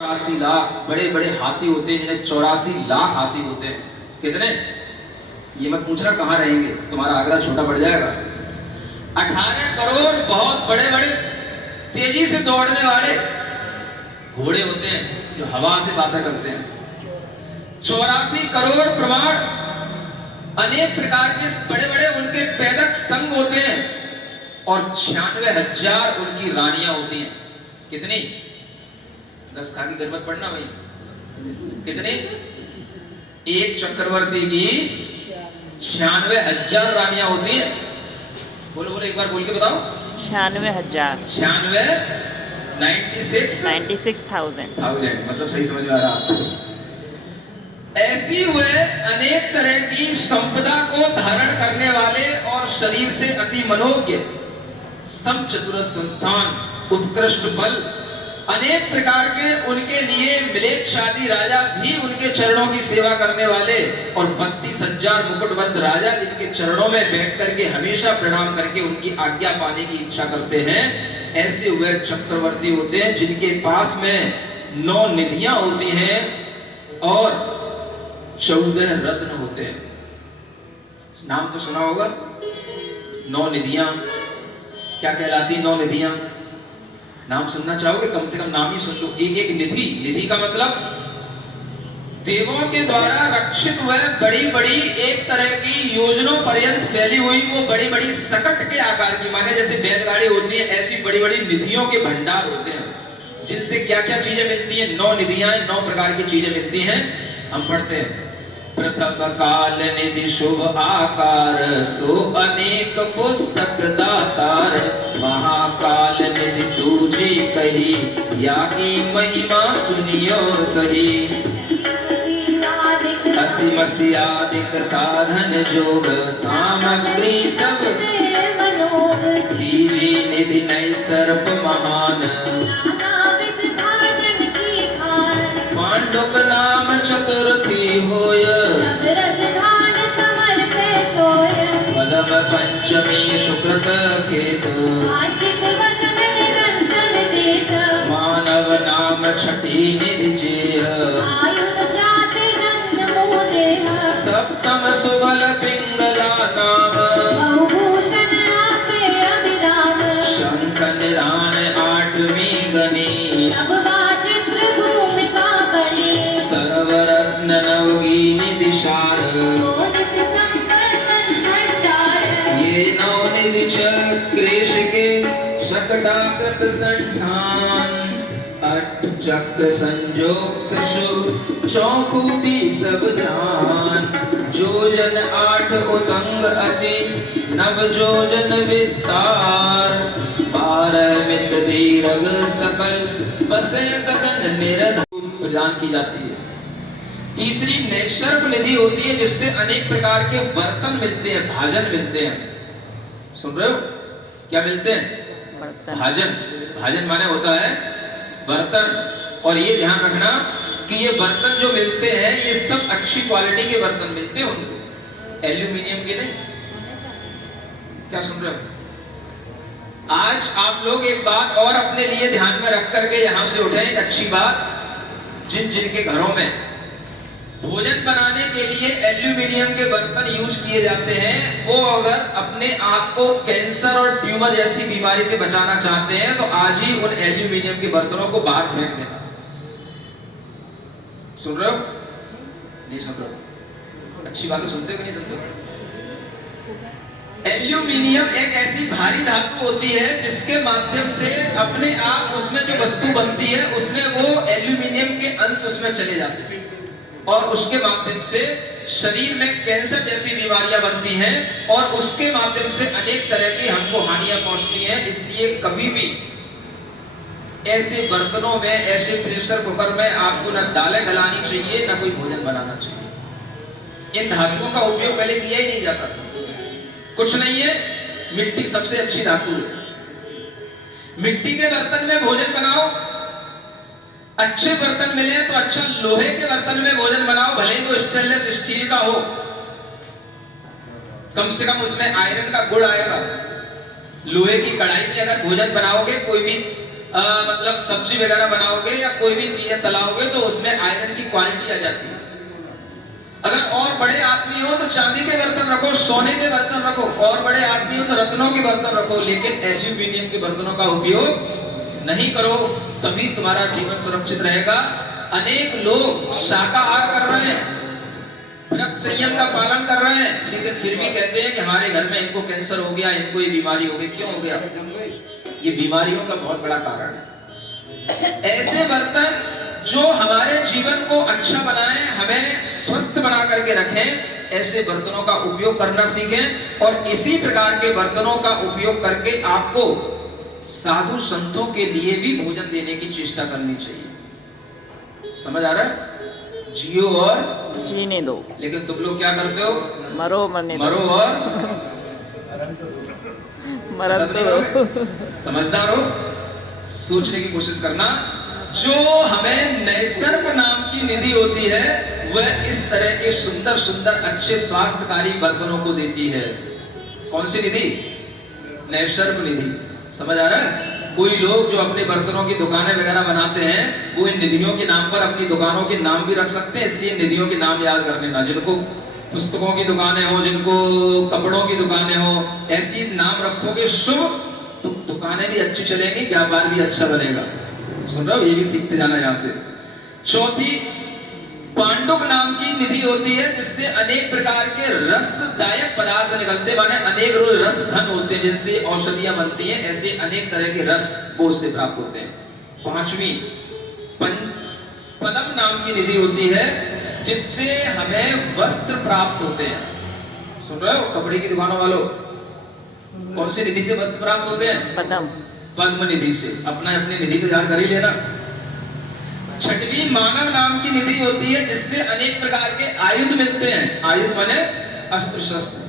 84 लाख बड़े बड़े हाथी होते हैं, जिन्हें 84 लाख हाथी होते हैं। कितने? ये मत पूछना कहाँ रहेंगे, तुम्हारा आगरा छोटा पड़ जाएगा। 18 करोड़ बहुत बड़े बड़े तेजी से दौड़ने वाले घोड़े होते हैं जो हवा से बातें करते हैं। 84 करोड़ प्रमाण अनेक प्रकार के बड़े बड़े उनके पैदक संघ होते हैं और 96,000 उनकी रानियां होती हैं। कितनी? 10 खा की गरबत पढ़ना भाई। कितने? एक चक्रवर्ती की 96,000 रानियां होती हैं। बोलो बोलो एक बार बोल के बताओ। 96,000 96,000 मतलब सही समझ में आ रहा। ऐसी वे अनेक तरह की संपदा को धारण करने वाले और शरीर से अति मनोज्ञ समचतुर संस्थान उत्कृष्ट बल अनेक प्रकार के उनके लिए मिलेच्छादी राजा भी उनके चरणों की सेवा करने वाले और 32,000 मुकुटबंद राजा जिनके चरणों में बैठ करके हमेशा प्रणाम करके उनकी आज्ञा पाने की इच्छा करते हैं। ऐसे हुए चक्रवर्ती होते हैं जिनके पास में 9 निधियां होती हैं और 14 रत्न होते हैं। नाम तो सुना होगा, 9 निधियां। क्या कहलाती 9 निधियां? नाम सुनना चाहोगे? कम से कम नाम ही सुन लो। एक एक निधि, निधि का मतलब देवों के द्वारा रक्षित हुए बड़ी बड़ी एक तरह की योजनों पर्यंत फैली हुई वो बड़ी बड़ी सकट के आकार की, माने जैसे बैलगाड़ी होती है, ऐसी बड़ी बड़ी निधियों के भंडार होते हैं जिनसे क्या क्या चीजें मिलती हैं। 9 निधियां, 9 प्रकार की चीजें मिलती हैं। हम पढ़ते हैं। प्रथम काल निधि शुभ आकार सो अनेक पुस्तक दातार महाकाल निधि तुझे कही या की महिमा सुनियो सही। असीमसियादिक साधन जोग सामग्री सब कीजी निधि नई सर्प महान पांडुक नाम चतुर्थी होय पदम पंचमी शुक्रत खेत मानव नाम छठी निधि जेय सप्तम सुबल पिंगला नाम शंख निधान 8वीं गणी सर्वरत्न नवगी निधि शार ये 9 निधि चक्रेश के शकटाकृत संठान 8 चक्र संजोक्त शुभ चौखूटी सब ध्यान जोजन 8 उतंग अति नव जोजन विस्तार 12 मित दीर्घ सकल बसे गगन निरधार प्रदान की जाती है। तीसरी नैसर्ग निधि होती है जिससे अनेक प्रकार के बर्तन मिलते हैं, भाजन मिलते हैं। सुन रहे हो? क्या मिलते हैं? भाजन। भाजन माने होता है बर्तन। और ये ध्यान रखना कि ये बर्तन जो मिलते हैं ये सब अच्छी क्वालिटी के बर्तन मिलते हैं उनको, एल्यूमिनियम के नहीं। क्या सुन रहे हो? आज आप लोग एक बात और अपने लिए ध्यान में रख करके यहां से उठे, एक अच्छी बात, जिन जिनके घरों में भोजन बनाने के लिए एल्यूमिनियम के बर्तन यूज किए जाते हैं वो अगर अपने आप को कैंसर और ट्यूमर जैसी बीमारी से बचाना चाहते हैं तो आज ही उन एल्यूमिनियम के बर्तनों को बाहर फेंक देना। सुन रहे हो? नहीं सुन रहे हो? अच्छी बातें सुनते हो कि नहीं सुनते हो? एल्यूमिनियम एक ऐसी भारी धातु होती है जिसके माध्यम से अपने आप उसमें जो वस्तु बनती है उसमें वो एल्यूमिनियम के अंश उसमें चले जाते हैं और उसके माध्यम से शरीर में कैंसर जैसी बीमारियां बनती हैं और उसके माध्यम से अनेक तरह की हमको हानियां पहुंचती हैं। इसलिए कभी भी ऐसे बर्तनों में, ऐसे प्रेशर कुकर में आपको न दालें गलानी चाहिए न कोई भोजन बनाना चाहिए। इन धातुओं का उपयोग पहले किया ही नहीं जाता था। कुछ नहीं है, मिट्टी सबसे अच्छी धातु है। मिट्टी के बर्तन में भोजन बनाओ, अच्छे बर्तन मिले तो अच्छा लोहे के बर्तन में भोजन बनाओ, भले ही वो स्टेनलेस स्टील का हो, कम से कम उसमें आयरन का गुण आएगा। लोहे की कढ़ाई में अगर भोजन बनाओगे, कोई भी मतलब सब्जी वगैरह बनाओगे या कोई भी चीजें तलाओगे तो उसमें आयरन की क्वालिटी आ जाती है। अगर और बड़े आदमी हो तो चांदी के बर्तन रखो, सोने के बर्तन रखो, और बड़े आदमी हो तो रत्नों के बर्तन रखो, लेकिन एल्यूमिनियम के बर्तनों का उपयोग नहीं करो, तभी तुम्हारा जीवन सुरक्षित रहेगा। अनेक लोग शाकाहार कर रहे हैं, व्रत संयम का पालन कर रहे हैं, लेकिन फिर भी कहते हैं कि हमारे घर में इनको कैंसर हो गया, इनको ये बीमारी हो गई। क्यों हो गया? ये बीमारियों का बहुत बड़ा कारण है। ऐसे बर्तन जो हमारे जीवन को अच्छा बनाए, हमें स्वस्थ बना करके रखें, ऐसे बर्तनों का उपयोग करना सीखें। और इसी प्रकार के बर्तनों का उपयोग करके आपको साधु संतों के लिए भी भोजन देने की चेष्टा करनी चाहिए। समझ आ रहा है? जियो और जीने दो, लेकिन तुम लोग क्या करते हो? मरो मरने दो। मरो और मरन दो। समझदार हो, सोचने की कोशिश करना। जो हमें नैसर्ग नाम की निधि होती है वह इस तरह के सुंदर सुंदर अच्छे स्वास्थ्यकारी बर्तनों को देती है। कौन सी निधि? नैसर्ग निधि। समझ आ रहा है? कोई लोग जो अपने बर्तनों की दुकानें वगैरह बनाते हैं वो इन निधियों के नाम पर अपनी दुकानों के नाम भी रख सकते हैं, इसलिए निधियों के नाम याद कर लेना। जिनको पुस्तकों की दुकानें हो, जिनको कपड़ों की दुकानें हो, ऐसी नाम रखोगे शुभ, तो दुकानें भी अच्छी चलेंगी, व्यापार भी अच्छा बनेगा। सुन रहे हो? ये भी सीखते जाना यहाँ से। चौथी पांडुक नाम की निधि होती है, जिससे अनेक प्रकार के रसदायक पदार्थ निकलते, माने अनेक रस धन होते हैं, जिनसे औषधियां बनती हैं। ऐसे अनेक तरह के रस वो उससे प्राप्त होते हैं। पांचवी पदम नाम की निधि होती है, जिससे हमें वस्त्र प्राप्त होते हैं। सुन रहे हो? कपड़े की दुकानों वालों, कौन सी निधि से वस्त्र प्राप्त होते हैं? पदम। पद्म निधि से। अपना अपनी निधि तो याद कर ही लेना। छठवीं मानव नाम की निधि होती है, जिससे अनेक प्रकार के आयुध मिलते हैं। आयुध माने अस्त्र शस्त्र।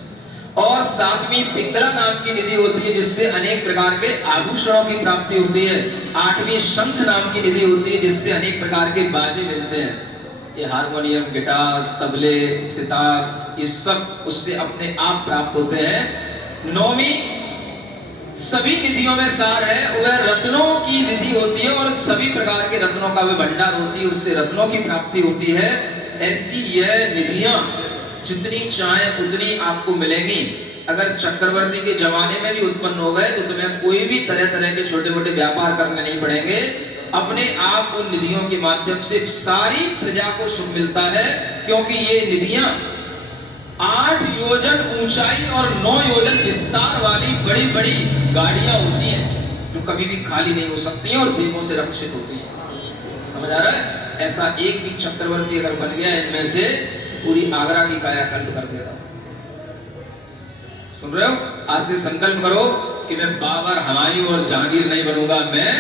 और सातवीं पिंगला नाम की निधि होती है, जिससे अनेक प्रकार के आभूषणों की प्राप्ति होती है। आठवीं शंख नाम की निधि होती है, जिससे अनेक प्रकार के बाजे मिलते हैं। ये हारमोनियम, गिटार, तबले, सितार, ये सब उससे अपने आप प्राप्त होते हैं। नौवीं सभी निधियों में सार है, वह रत्नों की निधि होती है, और सभी प्रकार के रत्नों का वह भंडार होती है, उससे रत्नों की प्राप्ति होती है। ऐसी यह निधियां जितनी चाहे उतनी आपको मिलेंगी। अगर चक्रवर्ती के जमाने में भी उत्पन्न हो गए तो तुम्हें कोई भी तरह तरह के छोटे मोटे व्यापार करने नहीं पड़ेंगे। अपने आप उन निधियों के माध्यम से सारी प्रजा को सुख मिलता है, क्योंकि ये निधियां 8 योजन ऊंचाई और 9 योजन विस्तार वाली बड़ी बड़ी गाड़ियां होती हैं, जो कभी भी खाली नहीं हो सकती हैं और देवों से रक्षित होती हैं। समझ आ रहा है? ऐसा एक भी चक्रवर्ती अगर बन गया इनमें से, पूरी आगरा की कायाकल्प कर देगा। सुन रहे हो? आज से संकल्प करो कि मैं बाबर, हुमायूं और जहांगीर नहीं बनूंगा, मैं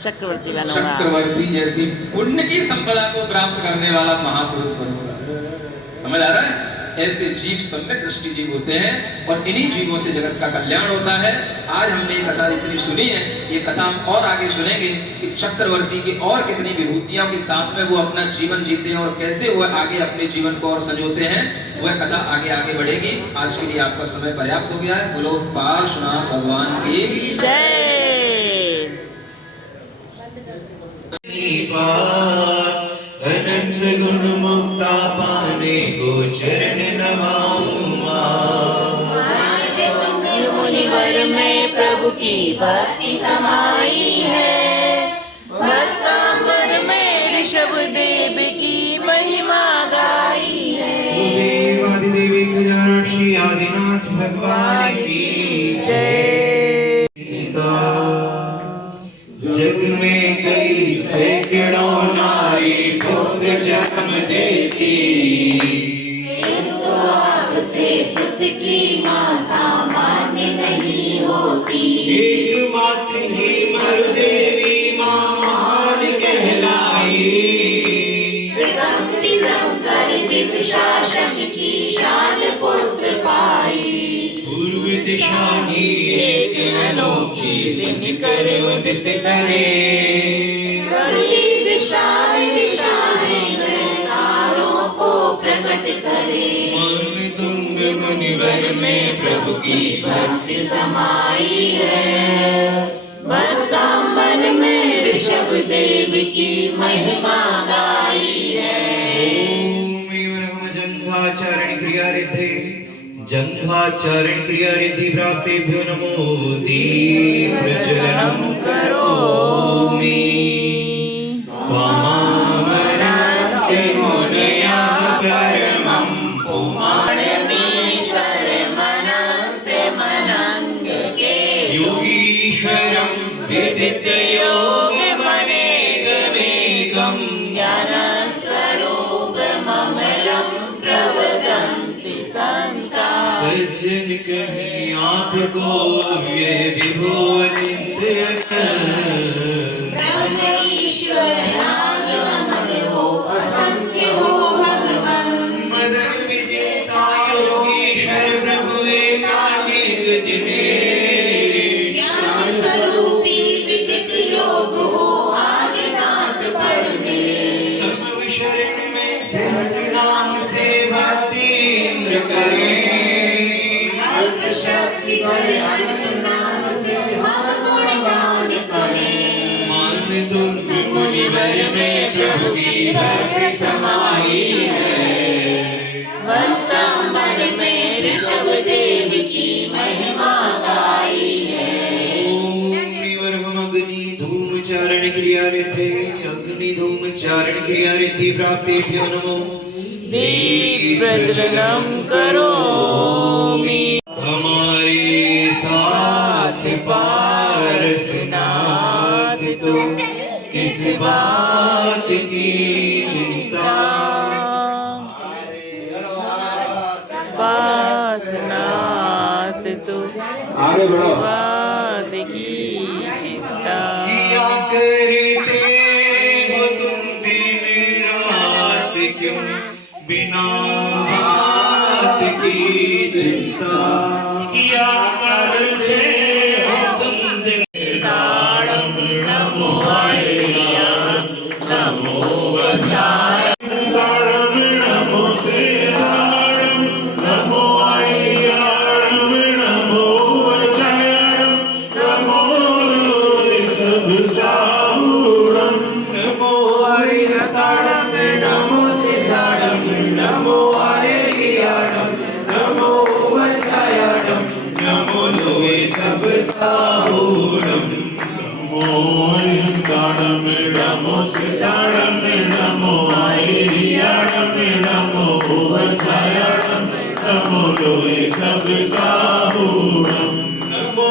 चक्रवर्ती बनूंगा। चक्रवर्ती जैसी पुण्य की संपदा को प्राप्त करने वाला महापुरुष बनूंगा। समझ आ रहा है? ऐसे जीव सम्यक दृष्टि जीव होते हैं, और इन्हीं जीवों से जगत का कल्याण होता है। आज हमने ये कथा इतनी सुनी है, ये कथा हम और आगे सुनेंगे कि चक्रवर्ती की और कितनी विभूतियों के साथ में वो अपना जीवन जीते हैं और कैसे वो आगे अपने जीवन को और संजोते हैं। वह कथा आगे आगे बढ़ेगी। आज के लिए आपका समय पर्याप्त हो गया है। बोलो पार्श्वनाथ भगवान की जय। अनंत गुण मुक्ता पाने को चरण नमाऊंगा। मुनिवर में प्रभु की भक्ति समाई है, भक्तांबर में ऋषभ देव की महिमा गाई है। देवादिदेवी खजाना श्री आदिनाथ भगवान की जय। जग में कई सैकड़ों नारी पुत्र जन्म देती, किंतु आपसे सुत की मां सामान्य नहीं होती। एकमात्र ही मरुदेवी मां महान कहलाई। विक्रम कर जित शासन की शान पुत्र पाई। पूर्व दिशा ही एक अनोखी दिन कर उदित करे। सभी दिशा दिशाएं तारों को प्रकट करे। मन तुंग मुनिवर में प्रभु की भक्ति समाई है, भक्तांबर देव की महिमा गाई है। ओम जंघाचारण क्रिया रिद्धे जंघाचारण क्रिया रिद्धि प्राप्तेभ्यो नमो दीप्रज्वलनं करोमि वामामनन्ते मुनयः परमं परमेश्वर मनन्ते मनंग के योगीश्वरं विदित्य योगिमनेकमेकं ज्ञान स्वरूप ममलं प्रवदन्ति संता। सज्जन कहीं आपको अव्यय विभो चिंतन ब्रह्म ईश्वर आगम हो असंख्य हो भगवन। मदन विजेता योगीश्वर प्रभु एकानेक जिने ज्ञान स्वरूपी विदित योग हो आदिनाथ परमेश। सब शरण में सहस्र नाम से भक्ति इंद्र करे अल्प शक्ति धर अल्प नाम से हम गुणगान करें। मान तुम मुनिवर में प्रभु की भक्ति समाई है वंदांबर में ऋषभ देव की महिमा गाई है। ओम अग्नि धूम चारण क्रिया रिद्धे अग्नि धूम चारण क्रिया रिद्धि प्राप्तेभ्यो नमो दीप्रज्वलनं करोमि हमारे साथ पारसनाथ तो किस बात की चिंता पासनाथ तो इस बात की चिंता किया करते हो तुम दिन रात क्यों बिना बात की चिंता किया करते हो तुम दिन ताड़म नमो आया नमो वचाय ताड़म नमो से ताड़म नमो आया नमो वचाय नमो सब साहुरम नमो आया ताड़म नमो से ताड़म नमो आया नमो वचाय नमो लोए सब साहुरम नमो ताड़म नमो सिताड़म नमो आयरियाड़म नमो वचायड़म नमो लोए सब साहूड़म नमो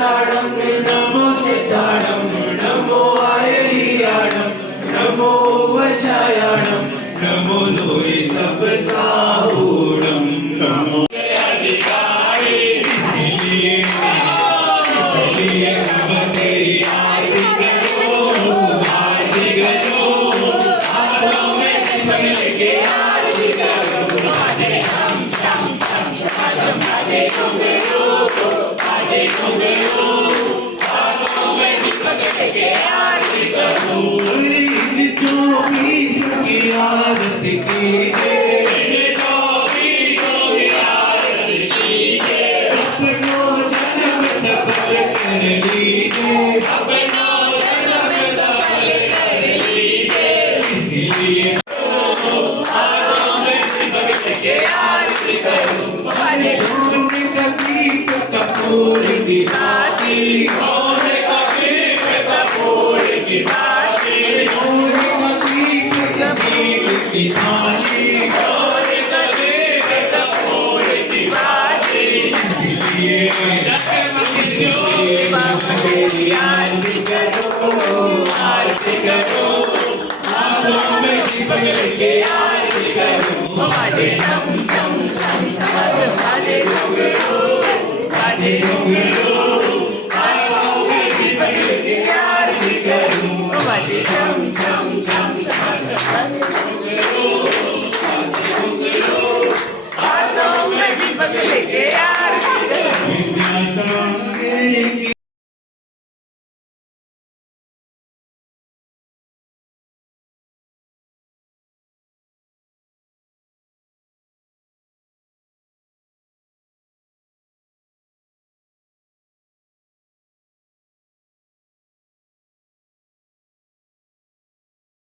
ताड़म नमो सिताड़म नमो आयरियाड़म नमो वचायड़म नमो लोए सब साहुड़म नमो जो भी सकी आरत कीजिए अपनो जन्म सफल कर लीजिए इसलिए सोने का दीप कपूर की बाती सोने का दीप कपूर की थाली इसलिए आरती करो हाथों में दीपक लेके आरती करो चम चम चम चम चम बाजे डमरू बाजे डमरू